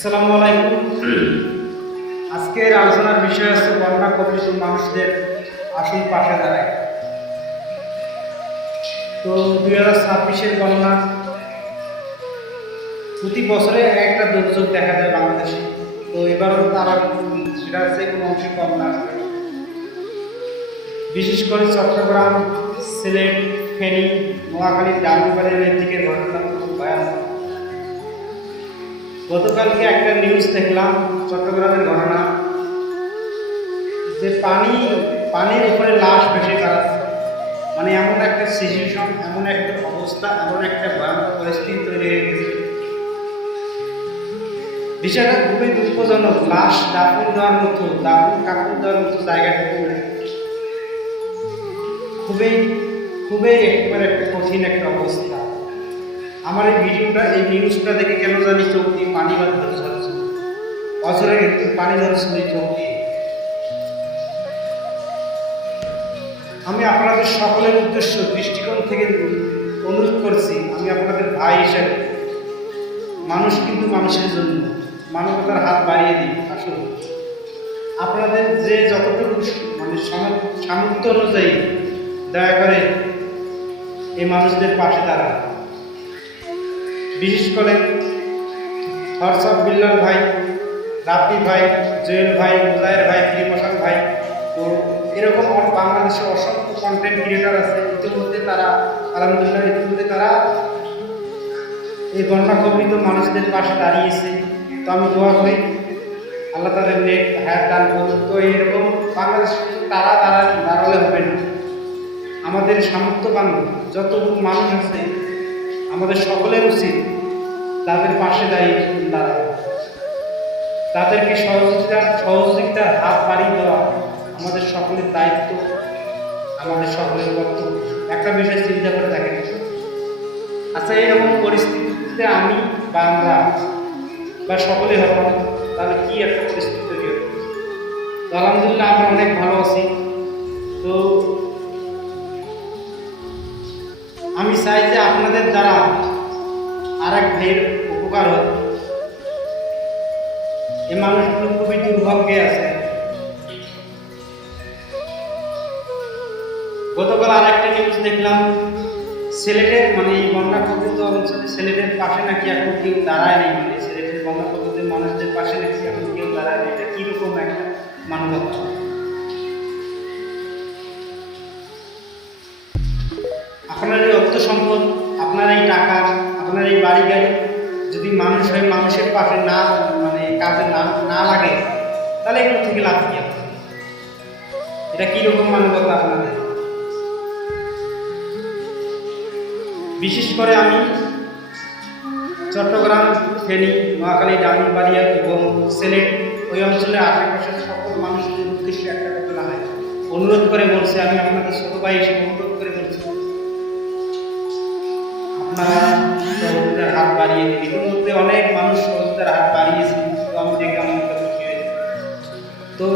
আসসালামু আলাইকুম। আজকের আলোচনার বিষয় হচ্ছে বন্যা কবলিত মানুষদের আসল পাশে দাঁড়ায়। তো 2026-এর বন্যা প্রতি বছরে একটা দুর্যোগ দেখা যায় বাংলাদেশে। তো এবারও তারা সেটা হচ্ছে কোনো অংশে কম না। বিশেষ করে চট্টগ্রাম, সিলেট, ফেনী, নোয়াখালী, ডাঙ্গুবাড়ির দিকের ঘটনা খুব ভয়ানক। গতকালকে একটা নিউজ দেখলাম চট্টগ্রামের ঘটনা, যে পানির উপরে লাশ ভেসে বেড়াচ্ছে। মানে এমন একটা সিচুয়েশন, এমন একটা অবস্থা, এমন একটা ভয়ানক পরিস্থিতি তৈরি হয়ে গেছে। বিষয়টা খুবই দুঃখজনক। লাশ দাফন কাপড় দেওয়ার মতো জায়গা থেকে খুবই খুবই একেবারে একটা কঠিন একটা অবস্থা। আমার এই নিউজটা দেখে কেন জানি চোখ দিয়ে পানি ধরছে, অঝরে পানি ধরছিল এই চোখ দিয়ে। আমি আপনাদের সকলের উদ্দেশ্য দৃষ্টিকোণ থেকে অনুরোধ করছি, আমি আপনাদের ভাই হিসেবে, মানুষ কিন্তু মানুষের জন্য, মানবতার হাত বাড়িয়ে দিই। আসলে আপনাদের যে যতটুকু মানে সামর্থ্য অনুযায়ী দয়া করে এই মানুষদের পাশে দাঁড়ান। বিশেষ করে হোয়াটসঅ্যাপ বিল্লাল ভাই, রাফি ভাই, জুয়েল ভাই, মুজাহের ভাই, ফিরিমসান ভাই, তো এরকম বাংলাদেশে অসংখ্য কন্টেন্ট ক্রিয়েটার আছে। ইতিমধ্যে তারা আলহামদুলিল্লাহ তারা এই বন্যা কবলিত মানুষদের পাশে দাঁড়িয়েছে। তো আমি দোয়া করি আল্লাহ তাদের নেক হায়াত দান করুন। তো এরকম বাংলাদেশে তারা দাঁড়ালে হবে না, আমাদের সামর্থ্যবান যতটুকু মানুষ আছে আমাদের সকলের উচিত তাদের পাশে দাঁড়ানো, তাদেরকে সহযোগিতার হাত বাড়িয়ে দেওয়া আমাদের সকলের দায়িত্ব, আমাদের সকলের কর্তব্য। একটা বিষয় চিন্তা করে দেখেন, আচ্ছা এরকম পরিস্থিতিতে আমি বা আমরা বা সকলে হতাম, তাহলে কি একটা পরিস্থিতি তৈরি হবে। তো আলহামদুলিল্লাহ আমরা অনেক ভালো আছি। তো আমি চাই যে আপনাদের দ্বারা আর এক ভাইয়ের উপকার হোক। এই মানুষগুলো খুবই দুর্ভাগ্যে আছে। গতকাল আর একটা নিউজ দেখলাম, সিলেটের মানে এই বন্যা কবলিত অঞ্চলে সিলেটের পাশে নাকি এখন কেউ দাঁড়ায় নেই। মানে সিলেটের বন্যা কবলিত মানুষদের পাশে নাকি এখন কেউ দাঁড়ায় নেই। এটা কিরকম একটা মানবতা! আপনার এই অর্থ সম্পদ, আপনার এই টাকা, আপনার এই বাড়ি গাড়ি যদি মানুষ হয়ে মানুষের পাশে না মানে কাজে না লাগে, তাহলে এগুলো থেকে লাভ কি আছে? এটা কিরকম মানবতা আপনাদের? বিশেষ করে আমি চট্টগ্রাম, ফেনী, নোয়াখালী, ডাঙ্গুবাড়িয়া এবং সিলেট ওই অঞ্চলের আশেপাশের সকল মানুষদের উদ্দেশ্যে একটা কথা জানাই, অনুরোধ করে বলছি, আমি আপনাদের ছোট ভাই হিসেবে অনুরোধ করে বলছি, আপনারা সহযোগিতার হাত বাড়িয়ে দিন। ইতিমধ্যে অনেক মানুষ সহযোগিতার হাত বাড়িয়েছে, তো আমি দেখে আমার খুশি হয়েছে। তো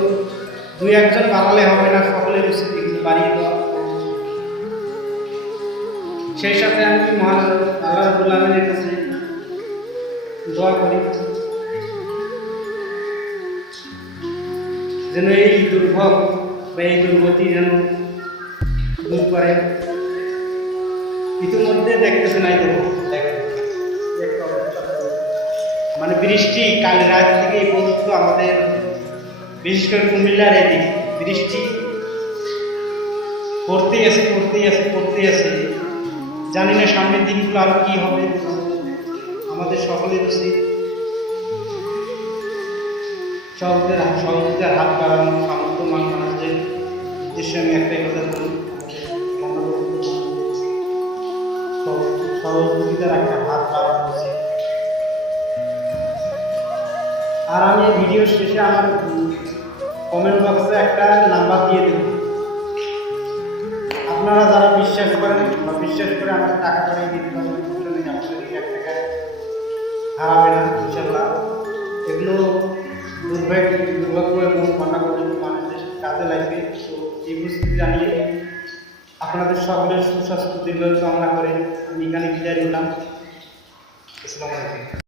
দুই একজন বাড়ালে হবে না, সকলের উচিত এগুলো বাড়িয়ে দেওয়া। সেই সাথে আমি মহান আল্লাহ রাব্বুল আলামিনের কাছে দোয়া করি যেন এই দুর্ভোগ বা এই দুর্গতি যেন দূর করে। ইতিমধ্যে দেখতেছে নাই তো দেখেন, মানে বৃষ্টি কাল রাত থেকে এই পর্যন্ত আমাদের বিশেষ করে কুমিল্লার এদিক বৃষ্টি পড়তেই আছে। জানি না সামনের দিনগুলো আরো কি হবে। আমাদের সকলের উচিত সহযোগিতার হাত বাড়ানো, সামর্থ্যমান মানুষদের উদ্দেশ্যে আমি একটাই কথা বলি, সহযোগিতার একটা হাত বাড়ানো উচিত। আর আমি ভিডিও শেষে আমার কমেন্ট বক্সে একটা নাম্বার দিয়ে দেব, আপনারা যারা বিশ্বাস করেন বা বিশ্বাস করে আমাকে টাকা পাঠিয়ে দিতে পারেন, আপনাদের 1 টাকা হারাবে না ইনশাল্লাহ। এগুলো দুর্ভাগ্য এবং বন্যা কবলিত মানুষদের কাজে লাগবে। তো এই পরিস্থিতি জানিয়ে আপনাদের সকলের সুস্বাস্থ্য দীর্ঘায়ু কামনা করে আমি এখানে বিদায় নিলাম। আসসালামু আলাইকুম।